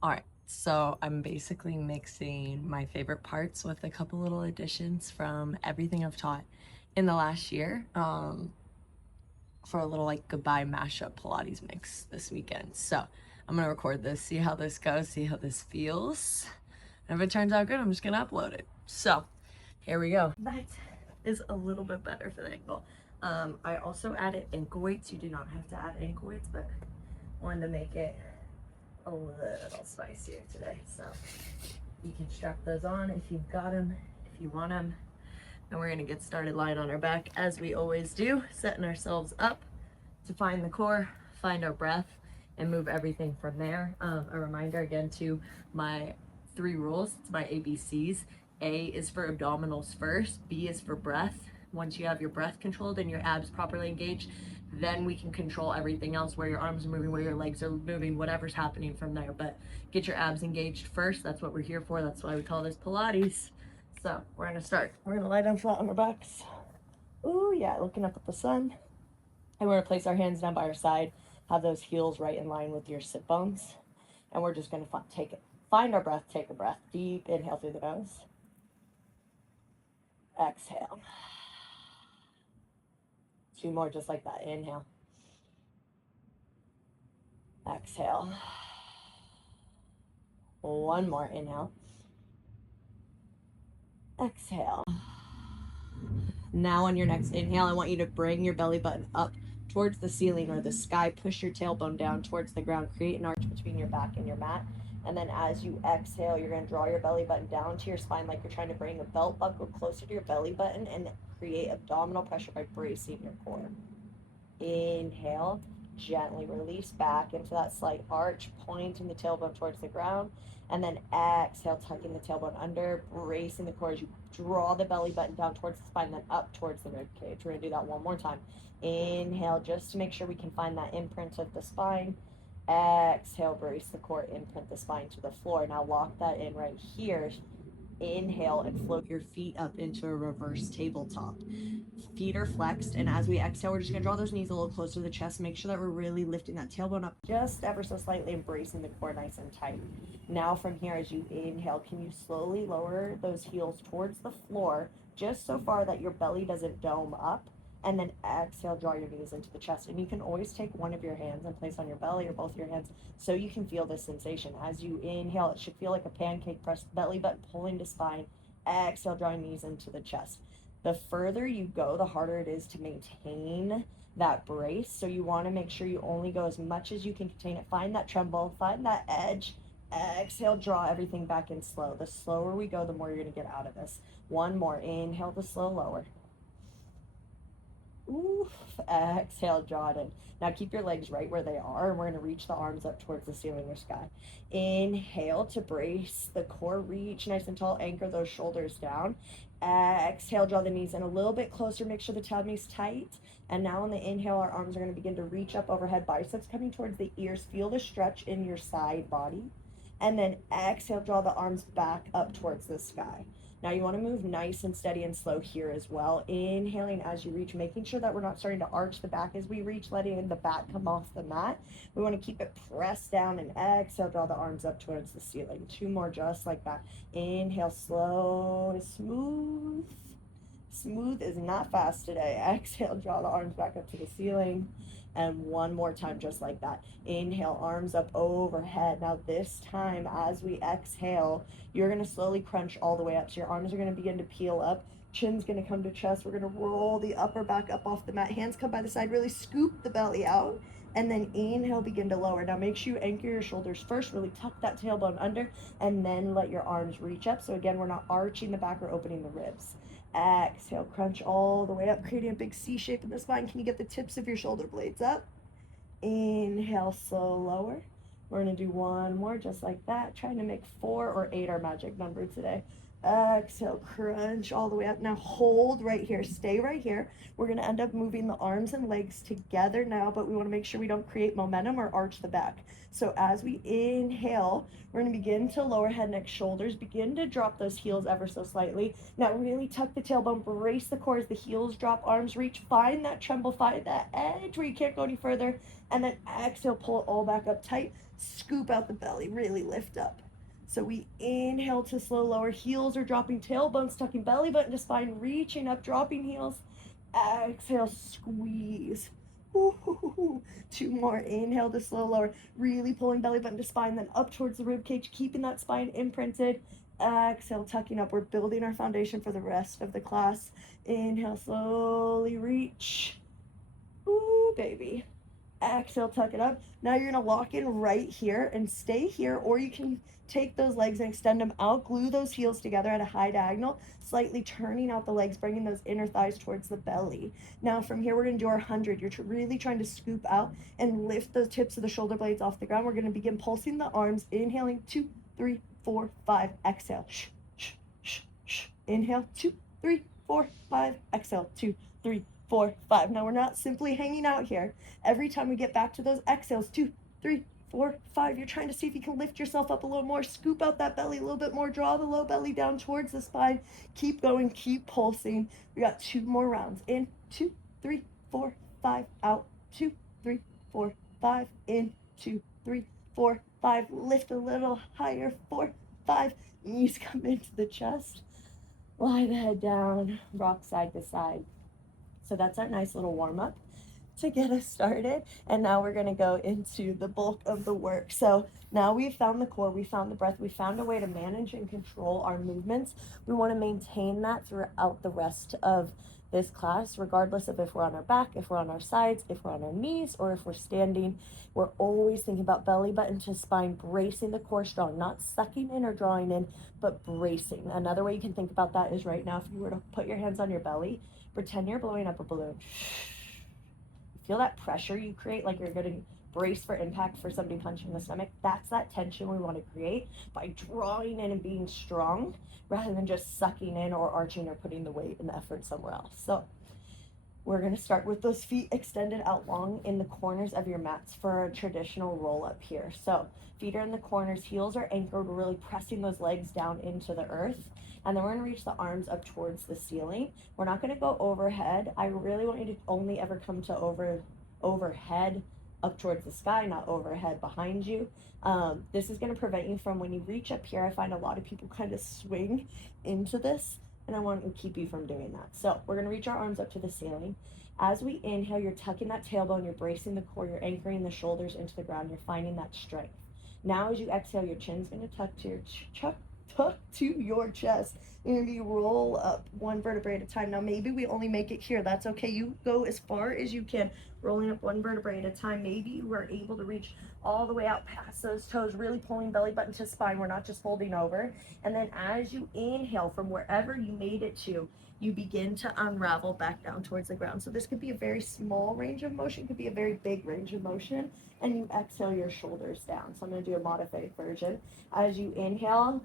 All right, so I'm basically mixing my favorite parts with a couple little additions from everything I've taught in the last year, for a little like goodbye mashup Pilates mix this weekend. So I'm gonna record this, see how this goes, see how this feels. And if it turns out good, I'm just gonna upload it. So here we go. That is a little bit better for the ankle. I also added ankle weights. You do not have to add ankle weights, but wanted to make it a little spicier today. So you can strap those on if you've got them, if you want them. And we're gonna get started lying on our back as we always do, setting ourselves up to find the core, find our breath, and move everything from there. A reminder again to my 3 rules, it's my ABCs. A is for abdominals first, B is for breath. Once you have your breath controlled and your abs properly engaged, then we can control everything else, where your arms are moving, where your legs are moving, whatever's happening from there. But get your abs engaged first. That's what we're here for. That's why we call this Pilates. So we're gonna start. We're gonna lie down flat on our backs. Ooh, yeah, looking up at the sun. And we're gonna place our hands down by our side, have those heels right in line with your sit bones. And we're just gonna find our breath, take a breath. Deep inhale through the nose. Exhale. 2 more just like that. Inhale. Exhale. 1 more. Inhale. Exhale. Now on your next inhale, I want you to bring your belly button up towards the ceiling or the sky. Push your tailbone down towards the ground. Create an arch between your back and your mat. And then as you exhale, you're going to draw your belly button down to your spine like you're trying to bring a belt buckle closer to your belly button and create abdominal pressure by bracing your core. Inhale, gently release back into that slight arch, pointing the tailbone towards the ground. And then exhale, tucking the tailbone under, bracing the core as you draw the belly button down towards the spine, then up towards the rib cage. We're going to do that one more time. Inhale, just to make sure we can find that imprint of the spine. Exhale, brace the core, imprint the spine to the floor. Now lock that in right here. Inhale and float your feet up into a reverse tabletop. Feet are flexed, and as we exhale, we're just gonna draw those knees a little closer to the chest. Make sure that we're really lifting that tailbone up just ever so slightly, embracing the core nice and tight. Now from here, as you inhale, can you slowly lower those heels towards the floor, just so far that your belly doesn't dome up? And then exhale, draw your knees into the chest. And you can always take one of your hands and place on your belly, or both your hands, so you can feel this sensation. As you inhale, it should feel like a pancake press, belly button pulling to spine. Exhale, drawing knees into the chest. The further you go, the harder it is to maintain that brace. So you want to make sure you only go as much as you can contain it. Find that tremble, find that edge. Exhale, draw everything back in slow. The slower we go, the more you're going to get out of this. 1 more. Inhale the slow lower. Oof. Exhale, draw it in. Now keep your legs right where they are, and we're going to reach the arms up towards the ceiling or sky. Inhale to brace the core, reach nice and tall, anchor those shoulders down. Exhale, draw the knees in a little bit closer, make sure the tummy's tight. And now on the inhale, our arms are going to begin to reach up overhead, biceps coming towards the ears. Feel the stretch in your side body. And then exhale, draw the arms back up towards the sky. Now you want to move nice and steady and slow here as well. Inhaling as you reach, making sure that we're not starting to arch the back as we reach, letting the back come off the mat. We want to keep it pressed down, and exhale, draw the arms up towards the ceiling. 2 more just like that. Inhale, slow and smooth. Smooth is not fast today. Exhale, draw the arms back up to the ceiling. And 1 more time just like that. Inhale, arms up overhead. Now this time as we exhale, you're going to slowly crunch all the way up. So your arms are going to begin to peel up. Chin's going to come to chest. We're going to roll the upper back up off the mat. Hands come by the side. Really scoop the belly out. And then inhale, begin to lower. Now make sure you anchor your shoulders first. Really tuck that tailbone under. And then let your arms reach up. So again, we're not arching the back or opening the ribs. Exhale, crunch all the way up, creating a big C shape in the spine. Can you get the tips of your shoulder blades up? Inhale, slow, lower. We're going to do 1 more just like that. Trying to make 4 or 8 our magic number today. Exhale, crunch all the way up. Now hold right here. Stay right here. We're going to end up moving the arms and legs together now, but we want to make sure we don't create momentum or arch the back. So as we inhale, we're going to begin to lower head, neck, shoulders. Begin to drop those heels ever so slightly. Now really tuck the tailbone, brace the core as the heels drop, arms reach. Find that tremble, find that edge where you can't go any further. And then exhale, pull it all back up tight. Scoop out the belly, really lift up. So we inhale to slow lower, heels are dropping, tailbones tucking, belly button to spine, reaching up, dropping heels. Exhale, squeeze. Ooh, 2 more. Inhale to slow lower, really pulling belly button to spine, then up towards the rib cage, keeping that spine imprinted. Exhale, tucking up. We're building our foundation for the rest of the class. Inhale, slowly reach. Ooh, baby. Exhale, tuck it up. Now you're gonna lock in right here and stay here, or you can take those legs and extend them out, glue those heels together at a high diagonal, slightly turning out the legs, bringing those inner thighs towards the belly. Now from here, we're gonna do our 100. You're really trying to scoop out and lift those tips of the shoulder blades off the ground. We're gonna begin pulsing the arms, inhaling 2, 3, 4, 5, exhale. Shh, shh, shh, shh. Inhale, 2, 3, 4, 5, exhale, 2, 3, 4, 5. Now we're not simply hanging out here. Every time we get back to those exhales, 2, 3, 4, 5, you're trying to see if you can lift yourself up a little more, scoop out that belly a little bit more, draw the low belly down towards the spine, keep going, keep pulsing. We got 2 more rounds. In, 2, 3, 4, 5, out, 2, 3, 4, 5, in, 2, 3, 4, 5, lift a little higher, 4, 5, knees come into the chest, lie the head down, rock side to side. So that's our nice little warm-up to get us started. And now we're gonna go into the bulk of the work. So now we've found the core, we found the breath, we found a way to manage and control our movements. We wanna maintain that throughout the rest of this class, regardless of if we're on our back, if we're on our sides, if we're on our knees, or if we're standing. We're always thinking about belly button to spine, bracing the core strong, not sucking in or drawing in, but bracing. Another way you can think about that is right now, if you were to put your hands on your belly, pretend you're blowing up a balloon. Feel that pressure you create, like you're getting braced for impact for somebody punching the stomach. That's that tension we want to create by drawing in and being strong rather than just sucking in or arching or putting the weight and the effort somewhere else. So we're going to start with those feet extended out long in the corners of your mats for a traditional roll up here. So feet are in the corners, heels are anchored. We're really pressing those legs down into the earth. And then we're going to reach the arms up towards the ceiling. We're not going to go overhead. I really want you to only ever come to overhead up towards the sky, not overhead behind you. This is going to prevent you from, when you reach up here, I find a lot of people kind of swing into this, and I want to keep you from doing that. So we're going to reach our arms up to the ceiling. As we inhale, you're tucking that tailbone, you're bracing the core, you're anchoring the shoulders into the ground, you're finding that strength. Now as you exhale, your chin's going to tuck to your tuck to your chest. You're going to be roll up 1 vertebrae at a time. Now maybe we only make it here. That's okay. You go as far as you can, rolling up 1 vertebrae at a time. Maybe you were able to reach all the way out past those toes, really pulling belly button to spine. We're not just folding over. And then as you inhale from wherever you made it to, you begin to unravel back down towards the ground. So this could be a very small range of motion, could be a very big range of motion, and you exhale your shoulders down. So I'm going to do a modified version. As you inhale,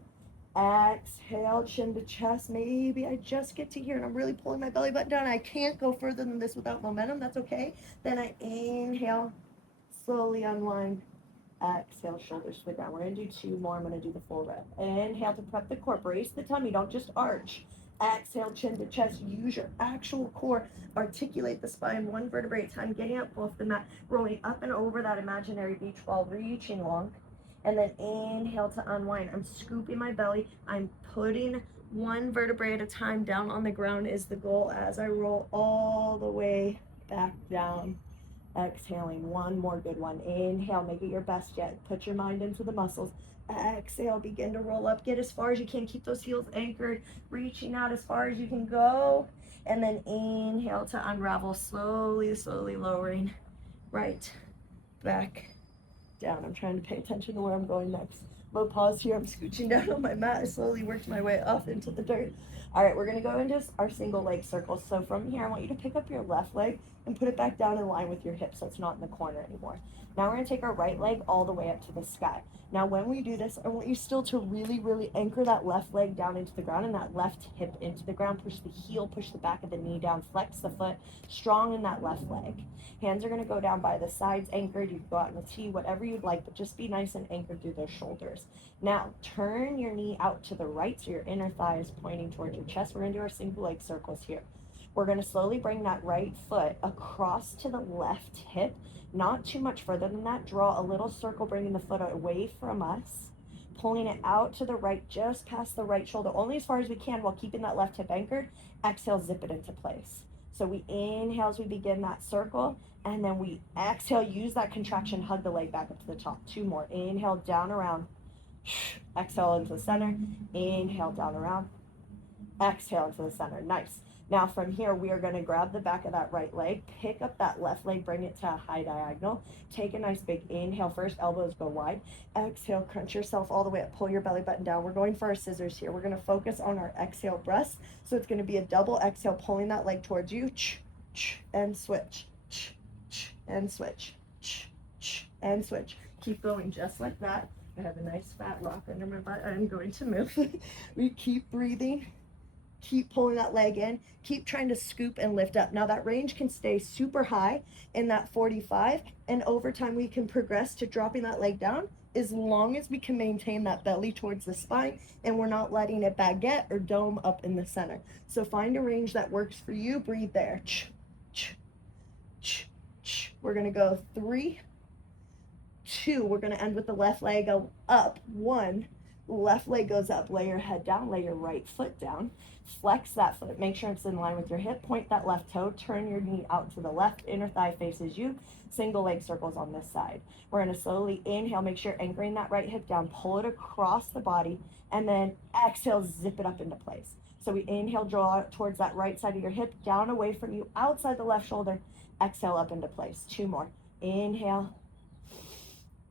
exhale, chin to chest. Maybe I just get to here and I'm really pulling my belly button down. I can't go further than this without momentum. That's okay. Then I inhale, slowly unwind. Exhale, shoulders to the ground. We're going to do 2 more. I'm going to do the full rep. Inhale to prep the core. Brace the tummy. Don't just arch. Exhale, chin to chest. Use your actual core. Articulate the spine 1 vertebrae at a time. Getting up off the mat. Rolling up and over that imaginary beach ball. Reaching long. And then inhale to unwind. I'm scooping my belly. I'm putting 1 vertebrae at a time down on the ground is the goal as I roll all the way back down. Exhaling, 1 more good one. Inhale, make it your best yet. Put your mind into the muscles. Exhale, begin to roll up. Get as far as you can. Keep those heels anchored. Reaching out as far as you can go. And then inhale to unravel. Slowly, slowly lowering right back down. I'm trying to pay attention to where I'm going next. Low pause here. I'm scooching down on my mat. I slowly worked my way off into the dirt. All right, we're going to go into our single leg circle. So from here, I want you to pick up your left leg and put it back down in line with your hips so it's not in the corner anymore. Now we're going to take our right leg all the way up to the sky. Now when we do this, I want you still to really, really anchor that left leg down into the ground and that left hip into the ground. Push the heel, push the back of the knee down, flex the foot, strong in that left leg. Hands are going to go down by the sides, anchored. You can go out in a T, whatever you'd like, but just be nice and anchored through those shoulders. Now, turn your knee out to the right so your inner thigh is pointing towards your chest. We're going to do our single leg circles here. We're going to slowly bring that right foot across to the left hip, not too much further than that. Draw a little circle, bringing the foot away from us, pulling it out to the right, just past the right shoulder, only as far as we can while keeping that left hip anchored. Exhale, zip it into place. So we inhale as we begin that circle, and then we exhale, use that contraction, hug the leg back up to the top. 2 more. Inhale, down, around. Exhale into the center. Inhale, down, around. Exhale into the center. Nice. Now from here, we are going to grab the back of that right leg, pick up that left leg, bring it to a high diagonal. Take a nice big inhale first, elbows go wide. Exhale, crunch yourself all the way up, pull your belly button down. We're going for our scissors here. We're going to focus on our exhale breaths. So it's going to be a double exhale, pulling that leg towards you, and switch, and switch, and switch. Keep going just like that. I have a nice fat rock under my butt. I'm going to move. We keep breathing. Keep pulling that leg in. Keep trying to scoop and lift up. Now that range can stay super high in that 45, and over time we can progress to dropping that leg down as long as we can maintain that belly towards the spine and we're not letting it baguette or dome up in the center. So find a range that works for you. Breathe there. We're gonna go 3, 2. We're gonna end with the left leg up. 1. Left leg goes up. Lay your head down. Lay your right foot down. Flex that foot. Make sure it's in line with your hip. Point that left toe. Turn your knee out to the left. Inner thigh faces you. Single leg circles on this side. We're going to slowly inhale. Make sure you're anchoring that right hip down. Pull it across the body. And then exhale, zip it up into place. So we inhale, draw towards that right side of your hip, down away from you, outside the left shoulder. Exhale, up into place. 2 more. Inhale.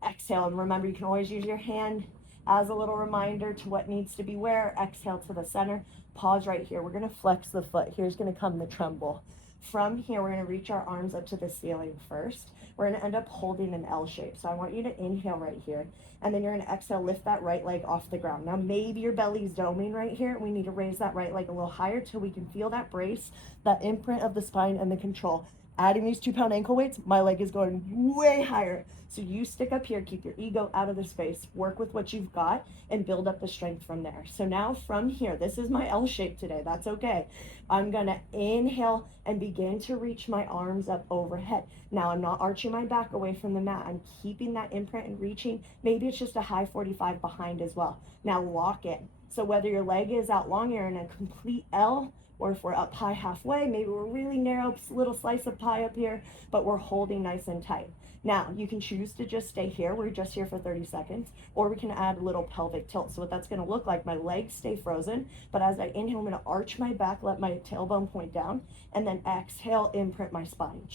Exhale. And remember, you can always use your hand as a little reminder to what needs to be where. Exhale to the center. Pause right here. We're going to flex the foot. Here's going to come the tremble. From here, we're going to reach our arms up to the ceiling first. We're going to end up holding an L shape. So I want you to inhale right here. And then you're going to exhale, lift that right leg off the ground. Now maybe your belly's doming right here. We need to raise that right leg a little higher till we can feel that brace, that imprint of the spine and the control. Adding these 2-pound ankle weights, my leg is going way higher. So you stick up here, keep your ego out of the space, work with what you've got, and build up the strength from there. So now from here, this is my L shape today. That's okay. I'm going to inhale and begin to reach my arms up overhead. Now I'm not arching my back away from the mat. I'm keeping that imprint and reaching. Maybe it's just a high 45 behind as well. Now lock in. So whether your leg is out long, you're in a complete L, or if we're up high halfway, maybe we're really narrow, little slice of pie up here, but we're holding nice and tight. Now, you can choose to just stay here. We're just here for 30 seconds, or we can add a little pelvic tilt. So what that's gonna look like, my legs stay frozen, but as I inhale, I'm gonna arch my back, let my tailbone point down, and then exhale, imprint my spine.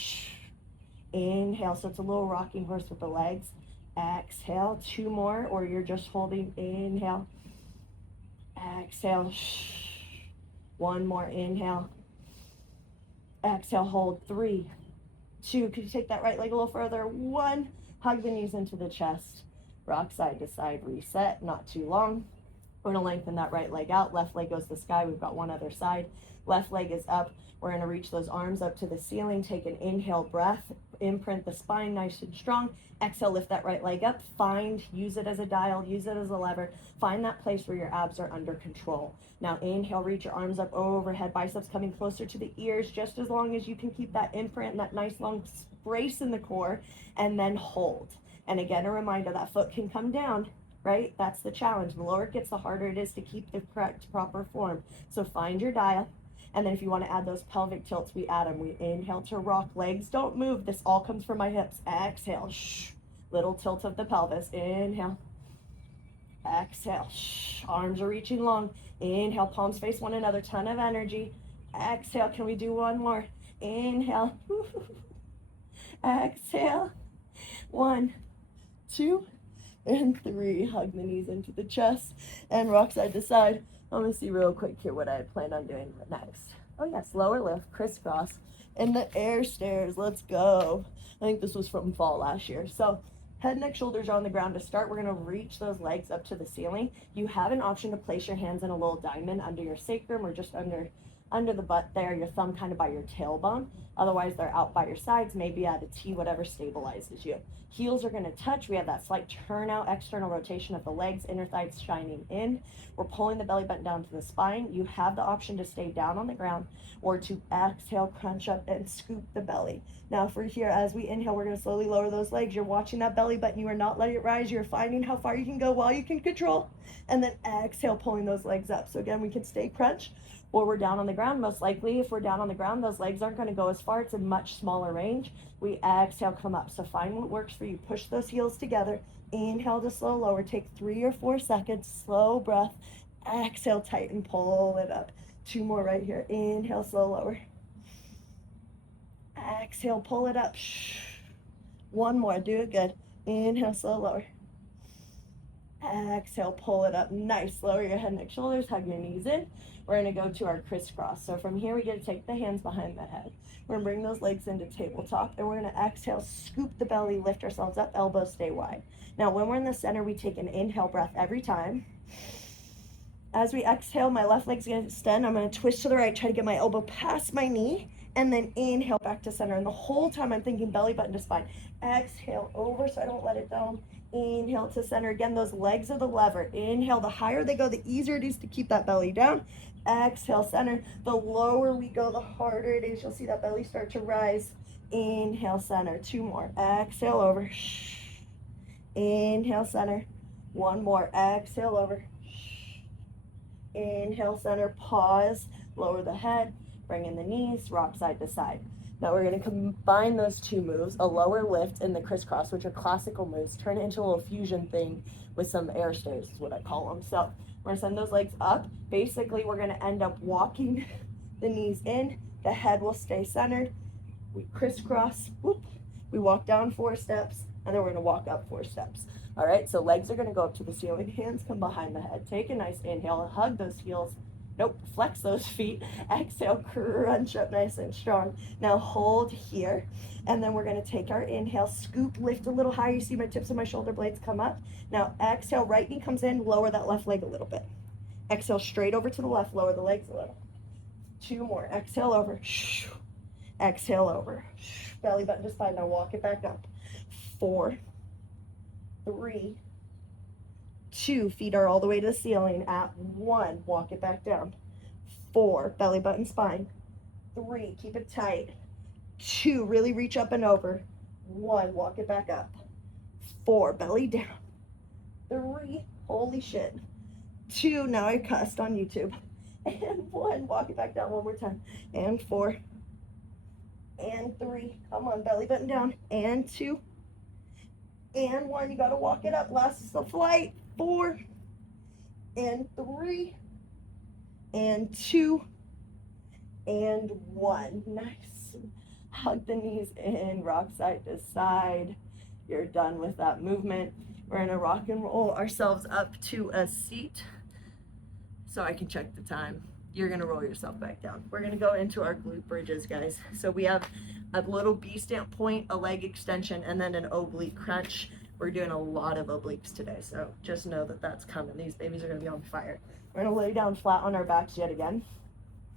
Inhale, so it's a little rocking horse with the legs. Exhale, 2 more, or you're just holding. Inhale, exhale. 1 more, inhale, exhale, hold. 3, 2, could you take that right leg a little further? 1, hug the knees into the chest, rock side to side, reset, not too long. We're gonna lengthen that right leg out, left leg goes to the sky, we've got one other side, left leg is up, we're gonna reach those arms up to the ceiling, take an inhale breath, imprint the spine nice and strong, exhale, lift that right leg up, use it as a dial, use it as a lever, find that place where your abs are under control. Now inhale, reach your arms up overhead, biceps coming closer to the ears, just as long as you can keep that imprint and that nice long brace in the core, and then hold. And again, a reminder, that foot can come down, right? That's the challenge. The lower it gets, the harder it is to keep the correct, proper form. So find your dial. And then if you want to add those pelvic tilts, we add them. We inhale to rock, legs don't move. This all comes from my hips. Exhale, little tilt of the pelvis. Inhale, exhale, arms are reaching long. Inhale, palms face one another, ton of energy. Exhale, can we do 1 more? Inhale, exhale, 1, 2, and 3. Hug the knees into the chest and rock side to side. Let me see real quick here what I had planned on doing next. Oh yes, lower lift, crisscross, and the air stairs. Let's go. I think this was from fall last year. So head, neck, shoulders are on the ground to start. We're gonna reach those legs up to the ceiling. You have an option to place your hands in a little diamond under your sacrum or just under under the butt there, your thumb kind of by your tailbone. Otherwise, they're out by your sides, maybe at a T, whatever stabilizes you. Heels are going to touch. We have that slight turn out, external rotation of the legs, inner thighs shining in. We're pulling the belly button down to the spine. You have the option to stay down on the ground or to exhale, crunch up, and scoop the belly. Now for here, as we inhale, we're going to slowly lower those legs. You're watching that belly button. You are not letting it rise. You're finding how far you can go while you can control. And then exhale, pulling those legs up. So again, we can stay crunch, or we're down on the ground. Most likely, if we're down on the ground, those legs aren't going to go as far. It's a much smaller range. We exhale, come up. So find what works for you. Push those heels together. Inhale to slow lower. Take 3 or 4 seconds. Slow breath. Exhale, tighten, pull it up. 2 more right here. Inhale, slow lower. Exhale, pull it up. 1 more. Do it good. Inhale, slow lower. Exhale, pull it up. Nice. Lower your head, neck, shoulders. Hug your knees in. We're going to go to our crisscross. So from here, we get to take the hands behind the head. We're going to bring those legs into tabletop, and we're going to exhale, scoop the belly, lift ourselves up, elbows stay wide. Now, when we're in the center, we take an inhale breath every time. As we exhale, my left leg's going to extend. I'm going to twist to the right, try to get my elbow past my knee, and then inhale back to center. And the whole time, I'm thinking belly button to spine. Exhale over so I don't let it down. Inhale to center. Again, those legs are the lever. Inhale, the higher they go, the easier it is to keep that belly down. Exhale, center. The lower we go, the harder it is. You'll see that belly start to rise. Inhale, center. 2 more. Exhale, over. Inhale, center. 1 more. Exhale, over. Inhale, center. Pause. Lower the head. Bring in the knees. Rock side to side. Now we're going to combine those 2 moves, a lower lift and the crisscross, which are classical moves, turn it into a little fusion thing with some air stairs is what I call them. So we're going to send those legs up. Basically, we're going to end up walking the knees in. The head will stay centered. We crisscross. Whoop. We walk down 4 steps, and then we're going to walk up 4 steps. All right, so legs are going to go up to the ceiling. Hands come behind the head. Take a nice inhale. Hug those heels. Nope, flex those feet. Exhale, crunch up nice and strong. Now hold here, and then we're going to take our inhale, scoop, lift a little higher. You see my tips of my shoulder blades come up. Now exhale, right knee comes in, lower that left leg a little bit. Exhale, straight over to the left, lower the legs a little. 2 more. Exhale over. Exhale over. Belly button to spine. Now walk it back up. 4, 3, 2, feet are all the way to the ceiling. At 1, walk it back down. 4, belly button spine. 3, keep it tight. 2, really reach up and over. 1, walk it back up. 4, belly down. 3, holy shit. 2, now I cussed on YouTube. And 1, walk it back down 1 more time. And 4. And 3, come on, belly button down. And 2. And 1, you gotta walk it up. Last is the flight. 4, and 3, and 2, and 1. Nice. Hug the knees in, rock side to side. You're done with that movement. We're gonna rock and roll ourselves up to a seat so I can check the time. You're gonna roll yourself back down. We're gonna go into our glute bridges, guys. So we have a little B stamp point, a leg extension, and then an oblique crunch. We're doing a lot of obliques today, so just know that that's coming. These babies are going to be on fire. We're going to lay down flat on our backs yet again.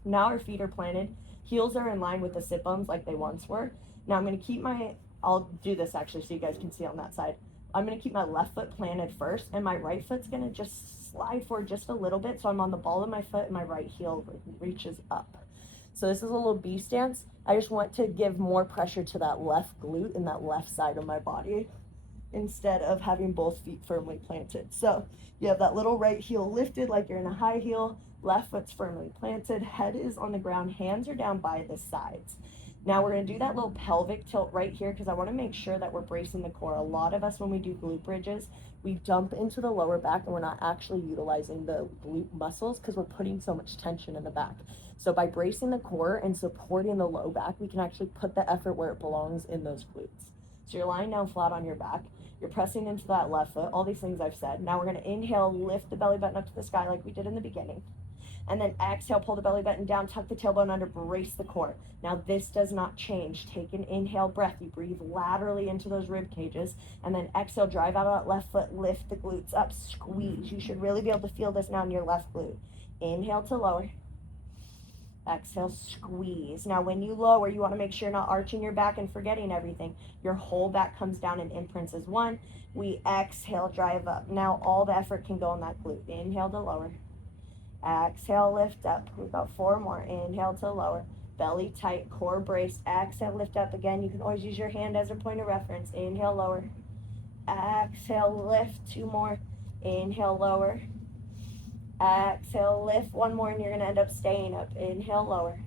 Now our feet are planted. Heels are in line with the sit bones like they once were. Now I'm going to keep I'll do this actually so you guys can see on that side. I'm going to keep my left foot planted first, and my right foot's going to just slide forward just a little bit, so I'm on the ball of my foot and my right heel reaches up. So this is a little B stance. I just want to give more pressure to that left glute and that left side of my body, instead of having both feet firmly planted. So you have that little right heel lifted like you're in a high heel, left foot's firmly planted, head is on the ground, hands are down by the sides. Now we're going to do that little pelvic tilt right here because I want to make sure that we're bracing the core. A lot of us, when we do glute bridges, we dump into the lower back and we're not actually utilizing the glute muscles because we're putting so much tension in the back. So by bracing the core and supporting the low back, we can actually put the effort where it belongs in those glutes. So you're lying down flat on your back. You're pressing into that left foot, all these things I've said. Now we're going to inhale, lift the belly button up to the sky like we did in the beginning. And then exhale, pull the belly button down, tuck the tailbone under, brace the core. Now this does not change. Take an inhale breath. You breathe laterally into those rib cages. And then exhale, drive out of that left foot, lift the glutes up, squeeze. You should really be able to feel this now in your left glute. Inhale to lower. Exhale, squeeze. Now when you lower, you want to make sure you're not arching your back and forgetting everything. Your whole back comes down and imprints as one. We exhale, drive up. Now all the effort can go in that glute. Inhale to lower. Exhale, lift up. We've got 4 more. Inhale to lower. Belly tight, core braced. Exhale, lift up again. You can always use your hand as a point of reference. Inhale, lower. Exhale, lift. 2 more. Inhale, lower. Exhale, lift. 1 more, and you're going to end up staying up. Inhale, lower.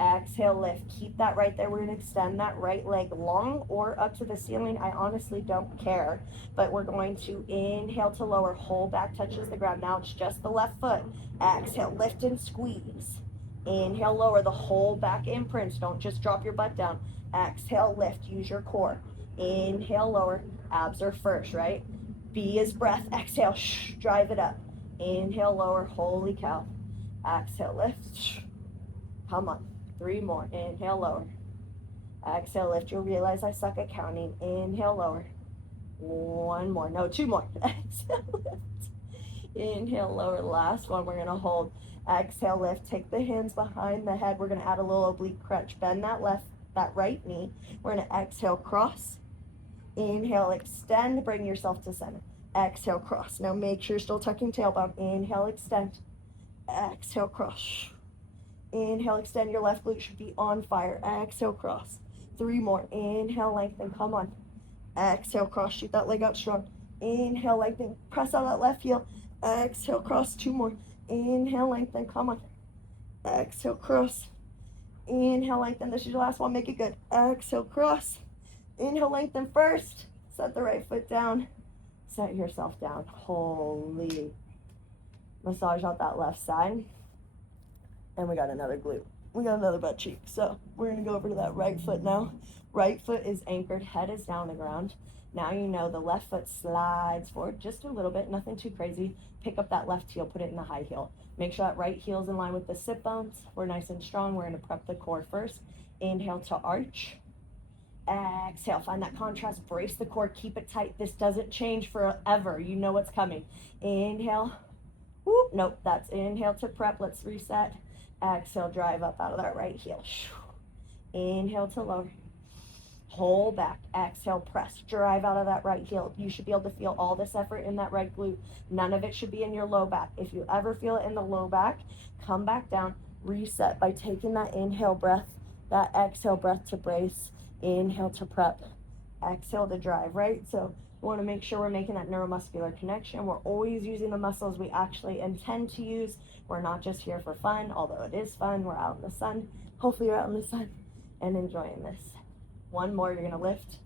Exhale, lift. Keep that right there. We're going to extend that right leg long or up to the ceiling. I honestly don't care, but we're going to inhale to lower. Whole back touches the ground. Now it's just the left foot. Exhale, lift and squeeze. Inhale, lower. The whole back imprints. Don't just drop your butt down. Exhale, lift. Use your core. Inhale, lower. Abs are first, right? B is breath. Exhale, drive it up. Inhale, lower. Holy cow. Exhale, lift. Come on. 3 more. Inhale, lower. Exhale, lift. You'll realize I suck at counting. Inhale, lower. 1 more. No, 2 more. Exhale, lift. Inhale, lower. Last one. We're going to hold. Exhale, lift. Take the hands behind the head. We're going to add a little oblique crunch. Bend that right knee. We're going to exhale, cross. Inhale, extend. Bring yourself to center. Exhale, cross. Now make sure you're still tucking tailbone. Inhale, extend. Exhale, cross. Inhale, extend. Your left glute should be on fire. Exhale, cross. 3 more. Inhale, lengthen. Come on. Exhale, cross. Shoot that leg out strong. Inhale, lengthen. Press out that left heel. Exhale, cross. 2 more. Inhale, lengthen. Come on. Exhale, cross. Inhale, lengthen. This is your last one. Make it good. Exhale, cross. Inhale, lengthen first. Set the right foot down. Set yourself down. Holy. Massage out that left side. And we got another glute. We got another butt cheek. So we're going to go over to that right foot now. Right foot is anchored. Head is down the ground. Now you know the left foot slides forward just a little bit. Nothing too crazy. Pick up that left heel. Put it in the high heel. Make sure that right heel is in line with the sit bones. We're nice and strong. We're going to prep the core first. Inhale to arch. Exhale. Find that contrast. Brace the core. Keep it tight. This doesn't change forever. You know what's coming. Inhale. Whoop. Nope. That's inhale to prep. Let's reset. Exhale, drive up out of that right heel. Inhale to lower. Hold back. Exhale, press. Drive out of that right heel. You should be able to feel all this effort in that right glute. None of it should be in your low back. If you ever feel it in the low back, come back down. Reset by taking that inhale breath, that exhale breath to brace. Inhale to prep. Exhale to drive, right? So we want to make sure we're making that neuromuscular connection. We're always using the muscles we actually intend to use. We're not just here for fun, although it is fun. We're out in the sun. Hopefully you're out in the sun and enjoying this. 1 more, you're going to lift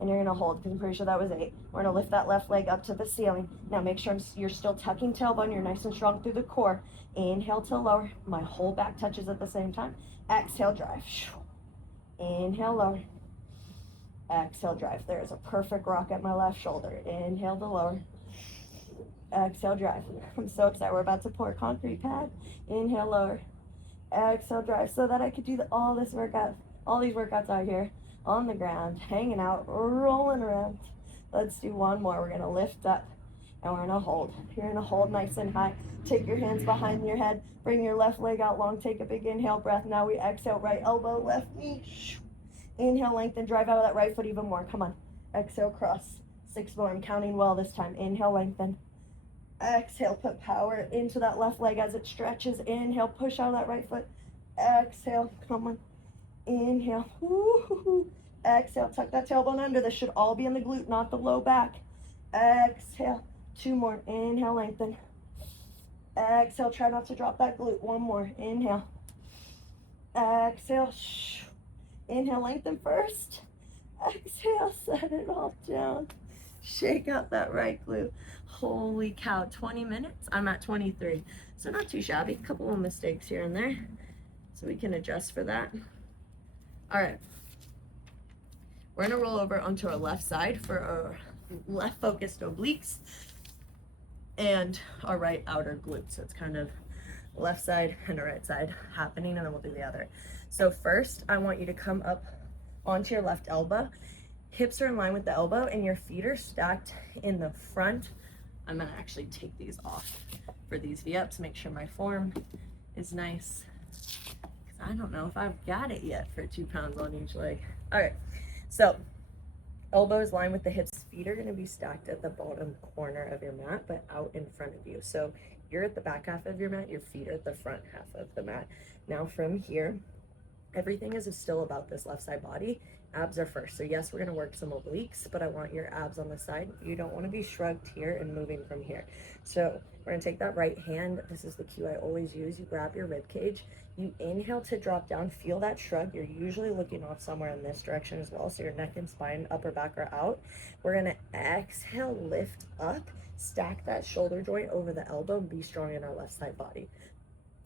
and you're going to hold because I'm pretty sure that was 8. We're going to lift that left leg up to the ceiling. Now make sure you're still tucking tailbone. You're nice and strong through the core. Inhale to lower. My whole back touches at the same time. Exhale, drive. Inhale, lower. Exhale, drive. There's a perfect rock at my left shoulder. Inhale to lower. Exhale, drive. I'm so excited. We're about to pour a concrete pad. Inhale, lower. Exhale, drive. So that I could do all these workouts out here on the ground, hanging out, rolling around. Let's do 1 more. We're going to lift up and we're going to hold. You're going to hold nice and high. Take your hands behind your head. Bring your left leg out long. Take a big inhale breath. Now we exhale, right elbow, left knee. Inhale, lengthen, drive out of that right foot even more. Come on. Exhale, cross. 6 more. I'm counting well this time. Inhale, lengthen. Exhale, put power into that left leg as it stretches. Inhale, push out of that right foot. Exhale, come on. Inhale. Woo-hoo-hoo. Exhale, tuck that tailbone under. This should all be in the glute, not the low back. Exhale. 2 more. Inhale, lengthen. Exhale, try not to drop that glute. 1 more. Inhale. Exhale. Inhale, lengthen first. Exhale, set it all down. Shake out that right glute. Holy cow, 20 minutes? I'm at 23. So not too shabby. A couple of mistakes here and there. So we can adjust for that. All right. We're going to roll over onto our left side for our left focused obliques and our right outer glute. So it's kind of left side and a right side happening, and then we'll do the other. So first, I want you to come up onto your left elbow. Hips are in line with the elbow and your feet are stacked in the front. I'm gonna actually take these off for these V-ups, make sure my form is nice. I don't know if I've got it yet for 2 pounds on each leg. All right, so elbows line with the hips. Feet are going to be stacked at the bottom corner of your mat, but out in front of you. So you're at the back half of your mat, your feet are at the front half of the mat. Now from here, everything is still about this left side body. Abs are first. So yes, we're going to work some obliques, but I want your abs on the side. You don't want to be shrugged here and moving from here. So we're going to take that right hand. This is the cue I always use. You grab your rib cage. You inhale to drop down. Feel that shrug. You're usually looking off somewhere in this direction as well. So your neck and spine, upper back are out. We're going to exhale, lift up, stack that shoulder joint over the elbow, and be strong in our left side body.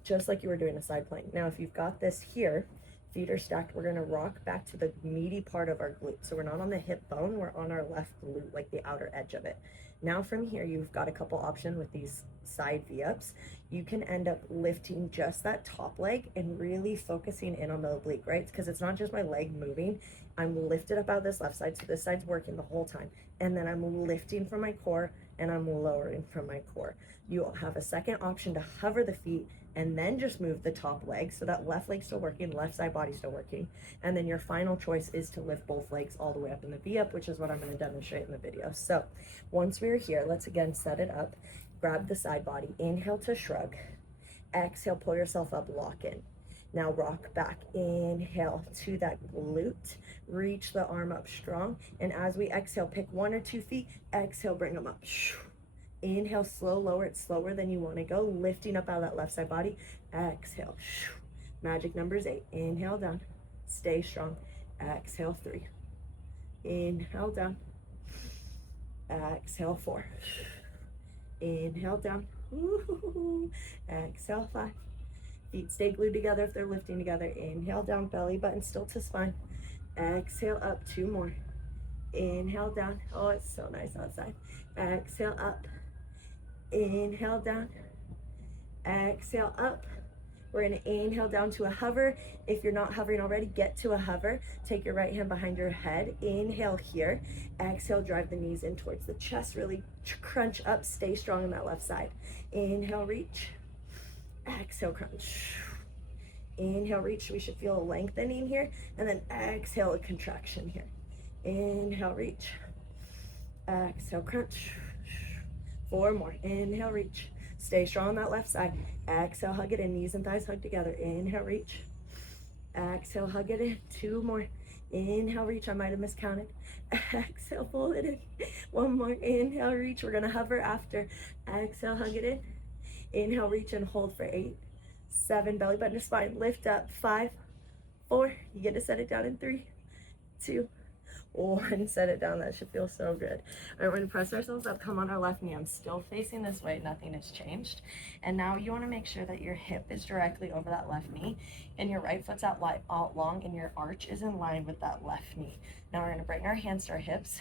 Just like you were doing a side plank. Now, if you've got this here, feet are stacked, we're gonna rock back to the meaty part of our glute. So we're not on the hip bone, we're on our left glute, like the outer edge of it. Now from here, you've got a couple options with these side V-ups. You can end up lifting just that top leg and really focusing in on the oblique, right? Because it's not just my leg moving. I'm lifted up out of this left side, so this side's working the whole time. And then I'm lifting from my core and I'm lowering from my core. You'll have a second option to hover the feet and then just move the top leg, so that left leg's still working, left side body still working. And then your final choice is to lift both legs all the way up in the V-up, which is what I'm going to demonstrate in the video. So once we're here, let's again set it up. Grab the side body, inhale to shrug, exhale, pull yourself up, lock in. Now rock back, inhale to that glute, reach the arm up strong. And as we exhale, pick 1 or 2 feet, exhale, bring them up. Inhale, slow, lower it slower than you want to go, lifting up out of that left side body. Exhale. Magic numbers 8. Inhale down. Stay strong. Exhale 3. Inhale down. Exhale 4. Inhale down. Exhale 5. Feet stay glued together if they're lifting together. Inhale down, belly button still to spine. Exhale up, 2 more. Inhale down. Oh, it's so nice outside. Exhale up. Inhale down, exhale up. We're going to inhale down to a hover. If you're not hovering already, get to a hover. Take your right hand behind your head. Inhale here. Exhale, drive the knees in towards the chest. Really crunch up. Stay strong on that left side. Inhale, reach. Exhale, crunch. Inhale, reach. We should feel a lengthening here. And then exhale, a contraction here. Inhale, reach. Exhale, crunch. 4 more. Inhale, reach. Stay strong on that left side. Exhale, hug it in. Knees and thighs hug together. Inhale, reach. Exhale, hug it in. 2 more. Inhale, reach. I might have miscounted. Exhale, pull it in. 1 more. Inhale, reach. We're going to hover after. Exhale, hug it in. Inhale, reach and hold for 8, 7. Belly button to spine. Lift up. 5, 4. You get to set it down in 3, 2, 1. Set it down. That should feel so good. All right, we're going to press ourselves up. Come on our left knee. I'm still facing this way. Nothing has changed. And now you want to make sure that your hip is directly over that left knee and your right foot's out long and your arch is in line with that left knee. Now we're going to bring our hands to our hips.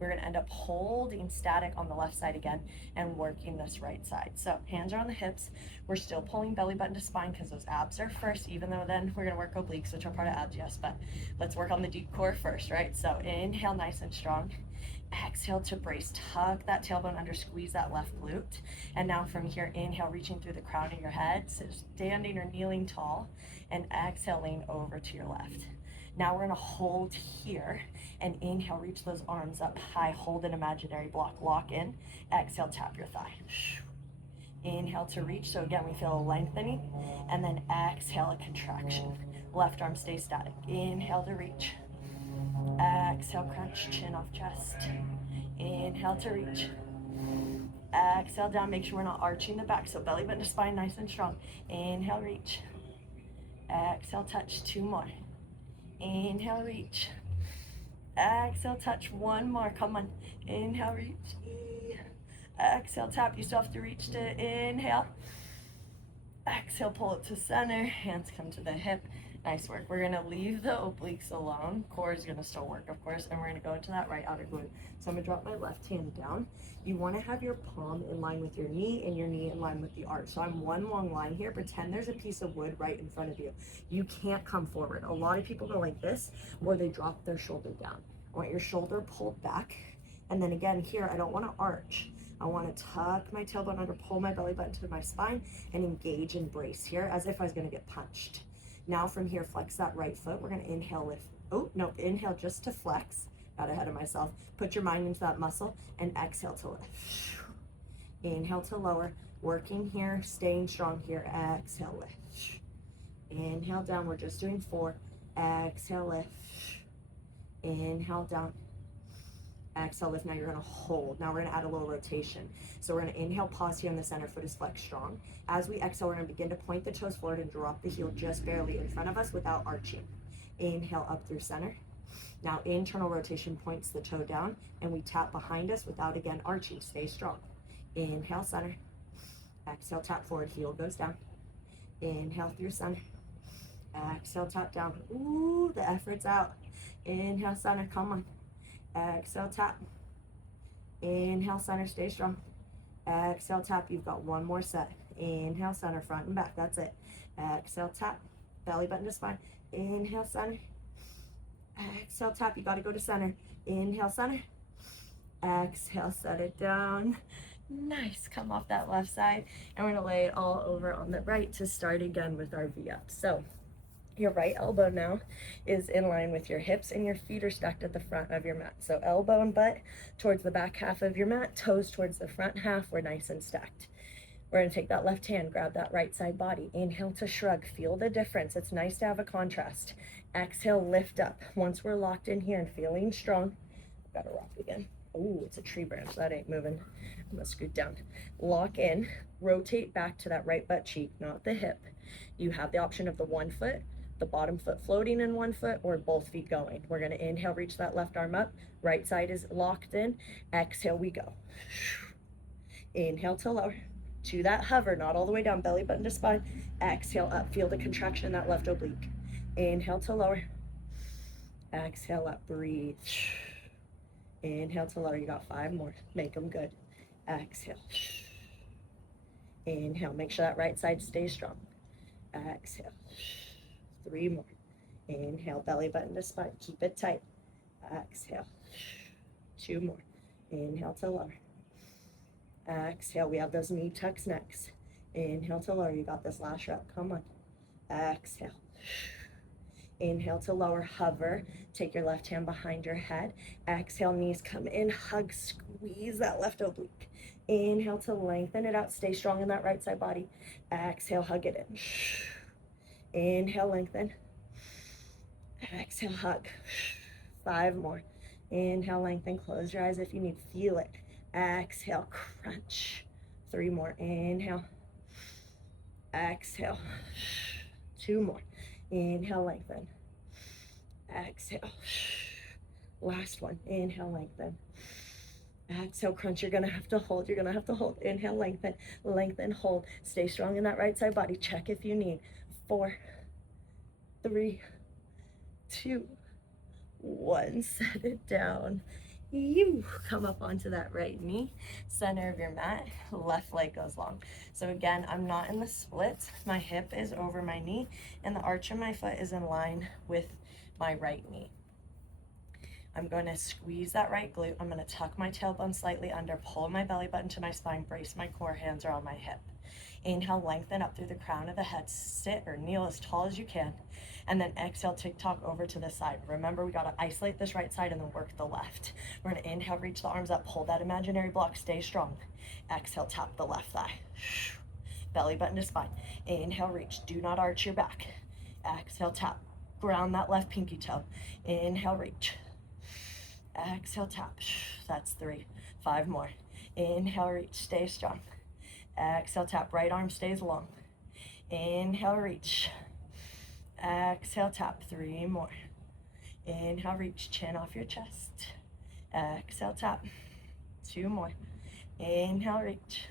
We're going to end up holding static on the left side again and working this right side. So hands are on the hips. We're still pulling belly button to spine because those abs are first, even though then we're going to work obliques, which are part of abs, yes, but let's work on the deep core first, right? So inhale nice and strong. Exhale to brace. Tuck that tailbone under, squeeze that left glute. And now from here, inhale, reaching through the crown of your head, so standing or kneeling tall, and exhaling over to your left. Now we're gonna hold here and inhale, reach those arms up high, hold an imaginary block, lock in, exhale, tap your thigh. Inhale to reach, so again, we feel a lengthening, and then exhale, a contraction. Left arm stays static. Inhale to reach. Exhale, crunch, chin off chest. Inhale to reach. Exhale down, make sure we're not arching the back, so belly button to spine, nice and strong. Inhale, reach. Exhale, touch, 2 more. Inhale, reach. Exhale, touch, 1 more. Come on. Inhale, reach. Exhale, tap. You still have to reach to inhale. Exhale, pull it to center. Hands come to the hip. Nice work. We're going to leave the obliques alone. Core is going to still work, of course, and we're going to go into that right outer glute. So I'm going to drop my left hand down. You want to have your palm in line with your knee and your knee in line with the arch. So I'm one long line here. Pretend there's a piece of wood right in front of you. You can't come forward. A lot of people go like this, or they drop their shoulder down. I want your shoulder pulled back. And then again here, I don't want to arch. I want to tuck my tailbone under, pull my belly button to my spine, and engage and brace here as if I was going to get punched. Now from here, flex that right foot. We're going to inhale, lift. Oh, no, inhale just to flex. Got ahead of myself. Put your mind into that muscle and exhale to lift. Inhale to lower. Working here, staying strong here. Exhale, lift. Inhale down. We're just doing 4. Exhale, lift. Inhale down. Exhale, lift. Now you're going to hold. Now we're going to add a little rotation. So we're going to inhale, pause here, and the center foot is flexed strong. As we exhale, we're going to begin to point the toes forward and drop the heel just barely in front of us without arching. Inhale up through center. Now internal rotation points the toe down, and we tap behind us without, again, arching. Stay strong. Inhale, center. Exhale, tap forward, heel goes down. Inhale through center. Exhale, tap down. Ooh, the effort's out. Inhale, center, come on. Exhale, tap. Inhale, center, stay strong. Exhale, tap. You've got one more set. Inhale, center, front and back. That's it. Exhale, tap. Belly button to spine. Inhale, center. Exhale, tap. You got to go to center. Inhale, center. Exhale, set it down. Nice. Come off that left side. And we're going to lay it all over on the right to start again with our V up. So your right elbow now is in line with your hips, and your feet are stacked at the front of your mat. So elbow and butt towards the back half of your mat, toes towards the front half. We're nice and stacked. We're going to take that left hand, grab that right side body. Inhale to shrug. Feel the difference. It's nice to have a contrast. Exhale, lift up. Once we're locked in here and feeling strong, I've got to rock again. Oh, it's a tree branch. That ain't moving. I'm going to scoot down. Lock in. Rotate back to that right butt cheek, not the hip. You have the option of the one foot, the bottom foot floating in one foot, or both feet going. We're going to inhale, reach that left arm up. Right side is locked in. Exhale, we go. Inhale to lower. To that hover, not all the way down, belly button to spine. Exhale up. Feel the contraction in that left oblique. Inhale to lower. Exhale up. Breathe. Inhale to lower. You got 5 more. Make them good. Exhale. Inhale. Make sure that right side stays strong. Exhale. 3 more. Inhale. Belly button to spine. Keep it tight. Exhale. 2 more. Inhale to lower. Exhale. We have those knee tucks next. Inhale to lower. You got this last rep. Come on. Exhale. Inhale to lower. Hover. Take your left hand behind your head. Exhale. Knees come in. Hug. Squeeze that left oblique. Inhale to lengthen it out. Stay strong in that right side body. Exhale. Hug it in. Inhale. Lengthen. Exhale. Hug. 5 more. Inhale. Lengthen. Close your eyes if you need. Feel it. Exhale, crunch. 3 more. Inhale. Exhale. 2 more. Inhale, lengthen. Exhale. Last one. Inhale, lengthen. Exhale, crunch. You're going to have to hold. You're going to have to hold. Inhale, lengthen. Lengthen, hold. Stay strong in that right side body. Check if you need. 4, 3, 2, 1. Set it down. You come up onto that right knee, center of your mat, left leg goes long. So again, I'm not in the splits. My hip is over my knee, and the arch of my foot is in line with my right knee. I'm going to squeeze that right glute. I'm going to tuck my tailbone slightly under, pull my belly button to my spine, brace my core, hands are on my hip. Inhale, lengthen up through the crown of the head, sit or kneel as tall as you can, and then exhale, tick-tock over to the side. Remember, we got to isolate this right side and then work the left. We're going to inhale, reach the arms up, pull that imaginary block, stay strong. Exhale, tap the left thigh. Belly button to spine. Inhale, reach. Do not arch your back. Exhale, tap. Ground that left pinky toe. Inhale, reach. Exhale, tap. That's 3. 5 more. Inhale, reach. Stay strong. Exhale, tap. Right arm stays long. Inhale, reach. Exhale, tap. 3 more. Inhale, reach. Chin off your chest. Exhale, tap. 2 more. Inhale, reach.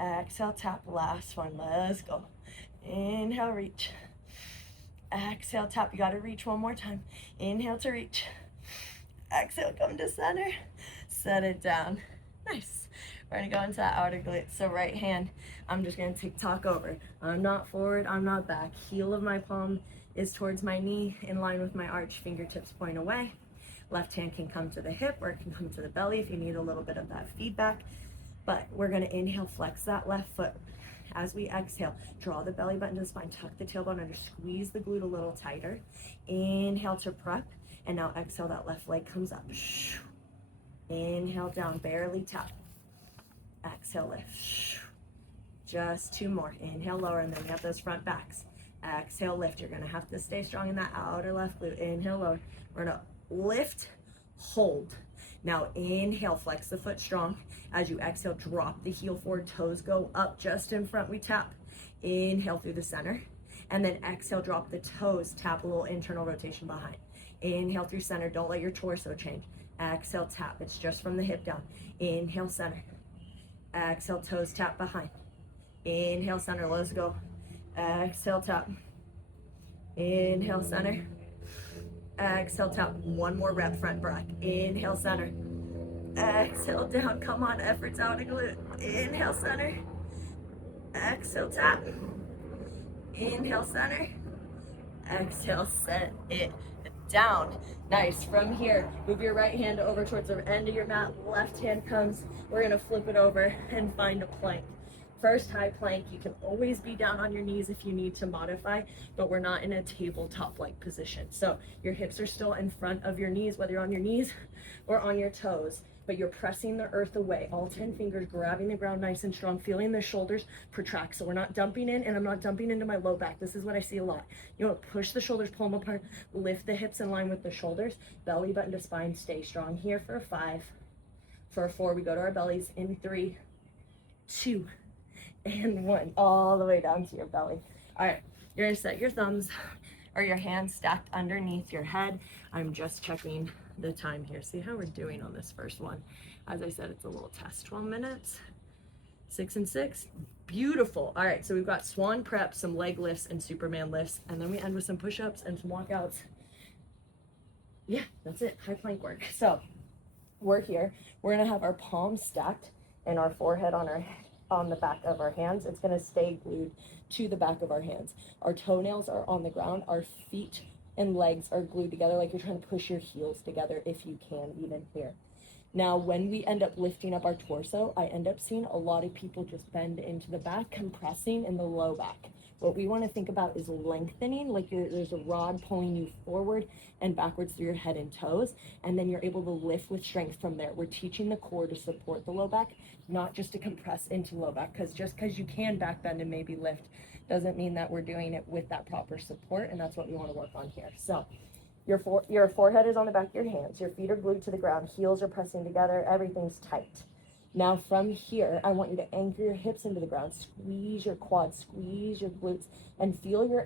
Exhale, tap. Last one. Let's go. Inhale, reach. Exhale, tap. You got to reach one more time. Inhale to reach. Exhale, come to center. Set it down. Nice. We're going to go into that outer glute. So right hand, I'm just going to tick-tock over. I'm not forward, I'm not back. Heel of my palm is towards my knee, in line with my arch. Fingertips point away. Left hand can come to the hip, or it can come to the belly if you need a little bit of that feedback. But we're gonna inhale, flex that left foot. As we exhale, draw the belly button to the spine, tuck the tailbone under, squeeze the glute a little tighter. Inhale to prep, and now exhale, that left leg comes up. Inhale down, barely tap. Exhale, lift. Just 2 more. Inhale, lower, and then we have those front backs. Exhale, lift. You're gonna have to stay strong in that outer left glute. Inhale, lower. We're gonna lift, hold. Now inhale, flex the foot strong. As you exhale, drop the heel forward, toes go up just in front, we tap. Inhale through the center. And then exhale, drop the toes, tap a little internal rotation behind. Inhale through center, don't let your torso change. Exhale, tap, it's just from the hip down. Inhale, center. Exhale, toes tap behind. Inhale, center, let's go. Exhale, tap. Inhale, center. Exhale, tap. 1 more rep, front breath. Inhale, center. Exhale, down. Come on, efforts out a glute. Inhale, center. Exhale, tap. Inhale, center. Exhale, set it down. Nice. From here, move your right hand over towards the end of your mat. Left hand comes. We're going to flip it over and find a plank. First high plank, you can always be down on your knees if you need to modify, but we're not in a tabletop-like position. So your hips are still in front of your knees, whether you're on your knees or on your toes, but you're pressing the earth away. All 10 fingers grabbing the ground nice and strong, feeling the shoulders protract. So we're not dumping in, and I'm not dumping into my low back. This is what I see a lot. You want to push the shoulders, pull them apart, lift the hips in line with the shoulders, belly button to spine, stay strong here for 5. For 4, we go to our bellies in 3, 2, and 1, all the way down to your belly. All right, you're gonna set your thumbs or your hands stacked underneath your head. I'm just checking the time here. See how we're doing on this first one. As I said, it's a little test, 12 minutes, 6 and 6. Beautiful. All right, so we've got swan prep, some leg lifts and Superman lifts, and then we end with some push-ups and some walkouts. Yeah, that's it, high plank work. So we're here, we're gonna have our palms stacked and our forehead on the back of our hands. It's going to stay glued to the back of our hands. Our toenails are on the ground. Our feet and legs are glued together like you're trying to push your heels together if you can, even here. Now, when we end up lifting up our torso, I end up seeing a lot of people just bend into the back, compressing in the low back. What we want to think about is lengthening, like there's a rod pulling you forward and backwards through your head and toes, and then you're able to lift with strength from there. We're teaching the core to support the low back, not just to compress into low back, because just because you can back bend and maybe lift doesn't mean that we're doing it with that proper support, and that's what we want to work on here. So your forehead is on the back of your hands, your feet are glued to the ground, heels are pressing together, everything's tight. Now from here, I want you to anchor your hips into the ground, squeeze your quads, squeeze your glutes, and feel your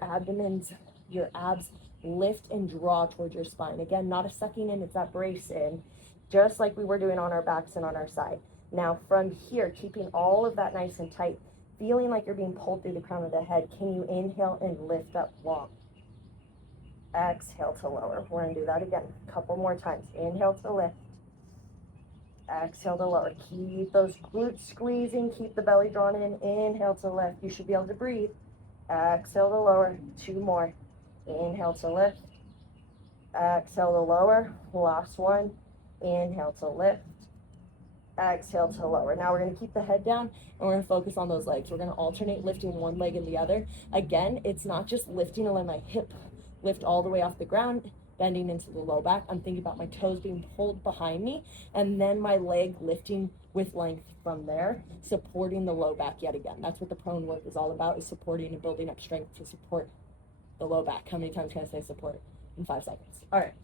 abs lift and draw towards your spine. Again, not a sucking in, it's that brace in, just like we were doing on our backs and on our side. Now from here, keeping all of that nice and tight, feeling like you're being pulled through the crown of the head, can you inhale and lift up long? Exhale to lower. We're gonna do that again, a couple more times. Inhale to lift. Exhale to lower. Keep those glutes squeezing. Keep the belly drawn in. Inhale to lift. You should be able to breathe. Exhale to lower. 2 more. Inhale to lift. Exhale to lower. Last one. Inhale to lift. Exhale to lower. Now we're going to keep the head down and we're going to focus on those legs. We're going to alternate lifting one leg and the other. Again, it's not just lifting and let my hip lift all the way off the ground, bending into the low back. I'm thinking about my toes being pulled behind me and then my leg lifting with length from there, supporting the low back yet again. That's what the prone work is all about, is supporting and building up strength to support the low back. How many times can I say support in 5 seconds? All right,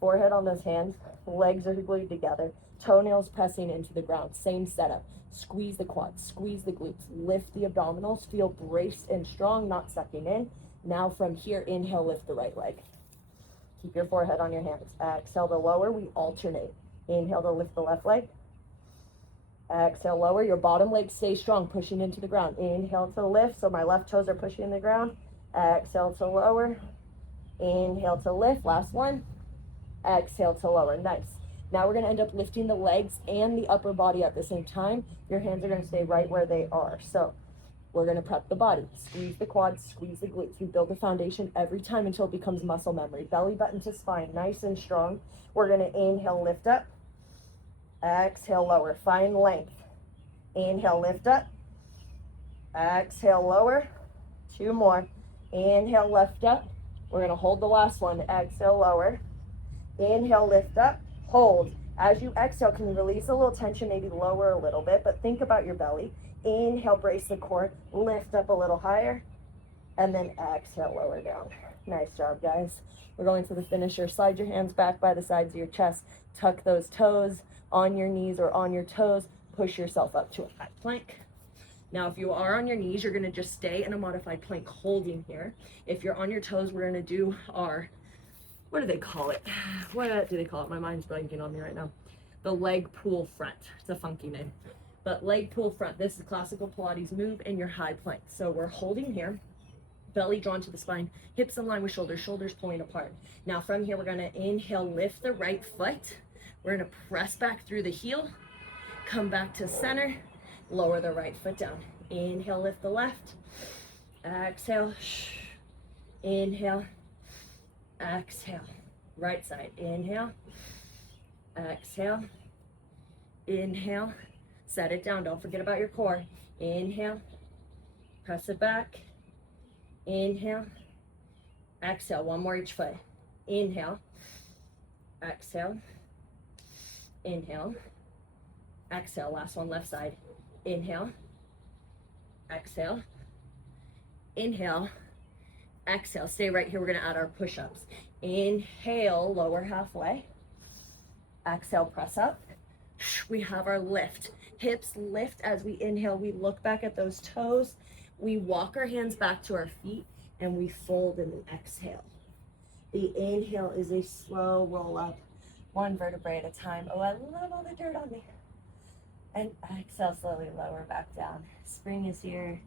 forehead on those hands, legs are glued together, toenails pressing into the ground, same setup. Squeeze the quads, squeeze the glutes, lift the abdominals, feel braced and strong, not sucking in. Now from here, inhale, lift the right leg. Keep your forehead on your hands. Exhale to lower, we alternate. Inhale to lift the left leg. Exhale, lower, your bottom leg stays strong, pushing into the ground. Inhale to lift, so my left toes are pushing the ground. Exhale to lower. Inhale to lift, last one. Exhale to lower, nice. Now we're gonna end up lifting the legs and the upper body at the same time. Your hands are gonna stay right where they are. So we're gonna prep the body, squeeze the quads, squeeze the glutes. We build the foundation every time until it becomes muscle memory. Belly button to spine, nice and strong. We're gonna inhale, lift up. Exhale, lower, find length. Inhale, lift up. Exhale, lower. 2 more. Inhale, lift up. We're going to hold the last one. Exhale, lower. Inhale, lift up. Hold. As you exhale, can you release a little tension, maybe lower a little bit, but think about your belly. Inhale, brace the core. Lift up a little higher. And then exhale, lower down. Nice job, guys. We're going to the finisher. Slide your hands back by the sides of your chest. Tuck those toes on your knees or on your toes. Push yourself up to a high plank. Now, if you are on your knees, you're going to just stay in a modified plank holding here. If you're on your toes, we're going to do our, what do they call it? What do they call it? My mind's blanking on me right now. The leg pull front. It's a funky name. But leg pull front. This is classical Pilates move in your high plank. So we're holding here. Belly drawn to the spine, hips in line with shoulders, shoulders pulling apart. Now from here, we're gonna inhale, lift the right foot. We're gonna press back through the heel, come back to center, lower the right foot down. Inhale, lift the left. Exhale, inhale, exhale. Right side, inhale, exhale, inhale. Set it down, don't forget about your core. Inhale, press it back. Inhale, exhale, 1 more each foot. Inhale, exhale, inhale, exhale. Last one, left side. Inhale, exhale, inhale, exhale. Stay right here. We're gonna add our push-ups. Inhale, lower halfway. Exhale, press up. We have our lift. Hips lift as we inhale. We look back at those toes. We walk our hands back to our feet and we fold in the exhale. The inhale is a slow roll up, 1 vertebrae at a time. Oh, I love all the dirt on me. And exhale, slowly lower back down. Spring is here,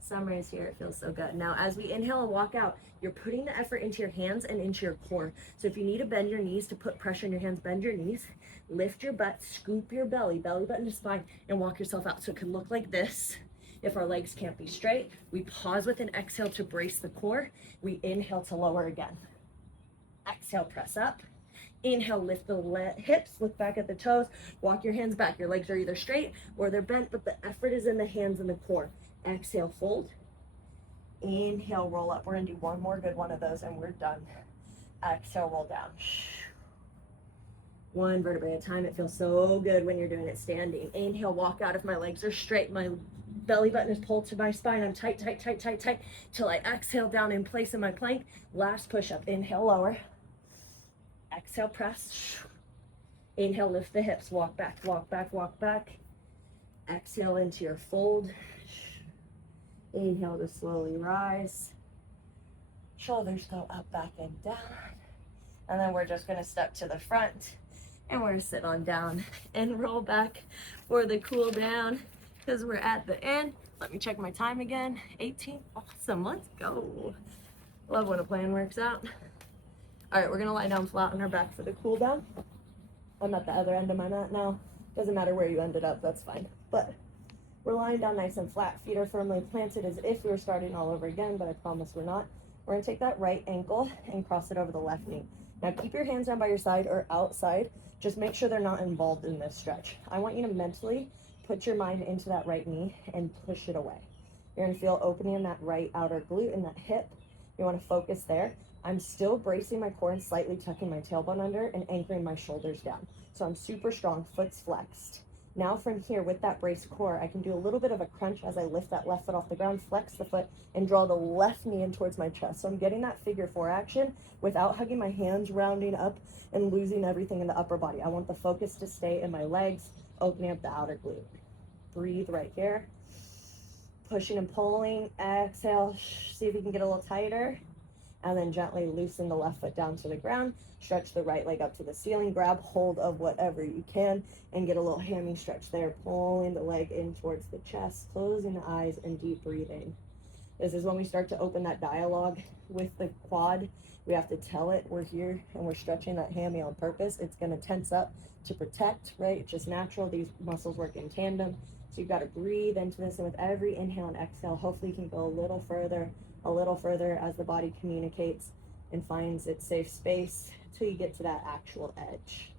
summer is here, it feels so good. Now, as we inhale and walk out, you're putting the effort into your hands and into your core. So if you need to bend your knees to put pressure in your hands, bend your knees, lift your butt, scoop your belly button to spine, and walk yourself out. So it can look like this. If our legs can't be straight, we pause with an exhale to brace the core. We inhale to lower again. Exhale, press up. Inhale, lift the hips, look back at the toes, walk your hands back. Your legs are either straight or they're bent, but the effort is in the hands and the core. Exhale, fold. Inhale, roll up. We're gonna do 1 more good one of those and we're done. Exhale, roll down. 1 vertebrae at a time. It feels so good when you're doing it standing. Inhale, walk out. If my legs are straight, my belly button is pulled to my spine. I'm tight, tight, tight, tight, tight, till I exhale down in place in my plank. Last push-up. Inhale, lower. Exhale, press. Inhale, lift the hips. Walk back, walk back, walk back. Exhale into your fold. Inhale to slowly rise. Shoulders go up, back, and down. And then we're just going to step to the front. And we're going to sit on down and roll back for the cool down because we're at the end. Let me check my time again. 18. Awesome. Let's go. Love when a plan works out. All right, we're going to lie down flat on our back for the cool down. I'm at the other end of my mat now. Doesn't matter where you ended up. That's fine. But we're lying down nice and flat. Feet are firmly planted as if we were starting all over again, but I promise we're not. We're going to take that right ankle and cross it over the left knee. Now keep your hands down by your side or outside. Just make sure they're not involved in this stretch. I want you to mentally put your mind into that right knee and push it away. You're going to feel opening in that right outer glute and that hip. You want to focus there. I'm still bracing my core and slightly tucking my tailbone under and anchoring my shoulders down. So I'm super strong, foot's flexed. Now from here, with that braced core, I can do a little bit of a crunch as I lift that left foot off the ground, flex the foot, and draw the left knee in towards my chest. So I'm getting that figure 4 action without hugging my hands, rounding up, and losing everything in the upper body. I want the focus to stay in my legs, opening up the outer glute. Breathe right here. Pushing and pulling. Exhale. See if you can get a little tighter. And then gently loosen the left foot down to the ground. Stretch the right leg up to the ceiling. Grab hold of whatever you can and get a little hammy stretch there. Pulling the leg in towards the chest, closing the eyes, and deep breathing. This is when we start to open that dialogue with the quad. We have to tell it we're here and we're stretching that hammy on purpose. It's going to tense up to protect, right? It's just natural. These muscles work in tandem. So you've got to breathe into this. And with every inhale and exhale, hopefully you can go a little further as the body communicates and finds its safe space till you get to that actual edge.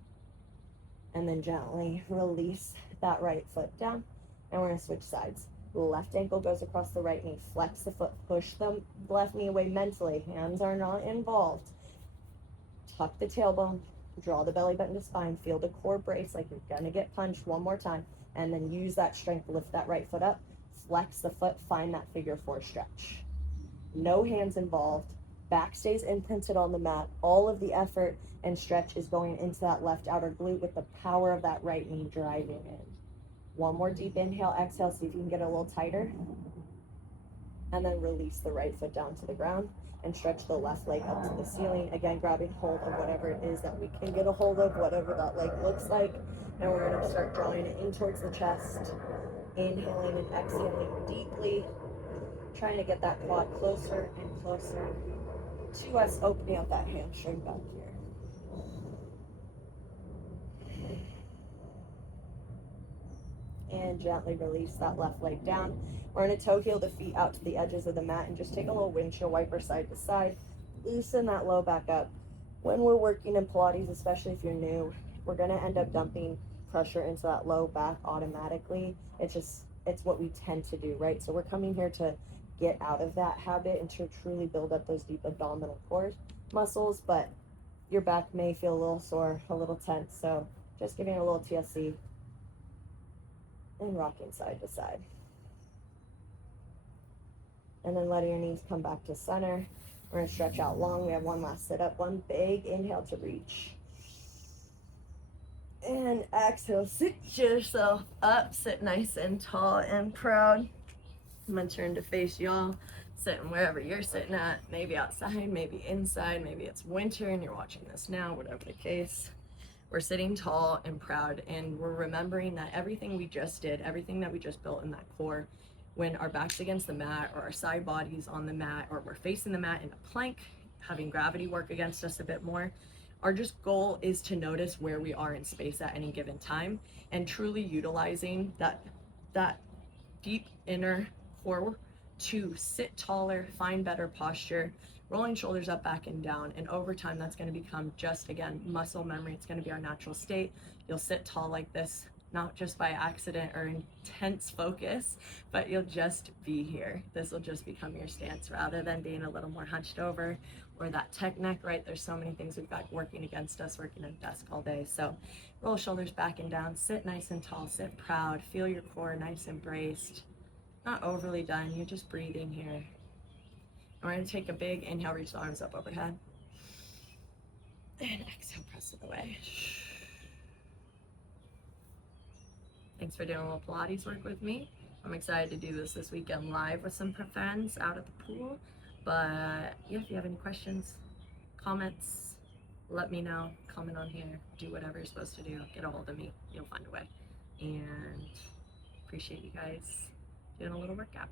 And then gently release that right foot down And we're gonna switch sides. Left ankle goes across the right knee. Flex the foot, push the left knee away mentally. Hands are not involved. Tuck the tailbone, draw the belly button to spine, feel the core brace like you're gonna get punched one more time, and then use that strength, lift that right foot up, flex the foot, find that figure four stretch. No hands involved, back stays imprinted on the mat, all of the effort and stretch is going into that left outer glute with the power of that right knee driving in. One more deep inhale, exhale, see if you can get a little tighter, and then release the right foot down to the ground and stretch the left leg up to the ceiling. Again, grabbing hold of whatever it is that we can get a hold of, whatever that leg looks like. And we're gonna start drawing it in towards the chest, inhaling and exhaling deeply, trying to get that quad closer and closer to us, opening up that hamstring back here. And gently release that left leg down. We're gonna toe heel the feet out to the edges of the mat and just take a little windshield wiper side to side. Loosen that low back up. When we're working in Pilates, especially if you're new, we're gonna end up dumping pressure into that low back automatically. It's what we tend to do, right? So we're coming here to get out of that habit and to truly build up those deep abdominal core muscles, but your back may feel a little sore, a little tense. So just giving it a little TLC and rocking side to side. And then letting your knees come back to center. We're gonna stretch out long. We have one last sit up, one big inhale to reach. And exhale, sit yourself up, sit nice and tall and proud. I'm gonna turn to face y'all, sitting wherever you're sitting at, maybe outside, maybe inside, maybe it's winter and you're watching this now, whatever the case. We're sitting tall and proud, and we're remembering that everything we just did, everything that we just built in that core, when our back's against the mat or our side body's on the mat or we're facing the mat in a plank, having gravity work against us a bit more, our just goal is to notice where we are in space at any given time and truly utilizing that deep inner core to sit taller, find better posture, rolling shoulders up, back, and down. And over time, that's going to become just, again, muscle memory. It's going to be our natural state. You'll sit tall like this, not just by accident or intense focus, but you'll just be here. This will just become your stance rather than being a little more hunched over or that tech neck, right? There's so many things we've got working against us, working at a desk all day. So roll shoulders back and down, sit nice and tall, sit proud, feel your core nice and braced. Not overly done, you're just breathing here. And we're gonna take a big inhale, reach the arms up overhead. And exhale, press it away. Thanks for doing a little Pilates work with me. I'm excited to do this weekend live with some friends out at the pool. But yeah, if you have any questions, comments, let me know. Comment on here, do whatever you're supposed to do. Get a hold of me, you'll find a way. And appreciate you guys doing a little workout.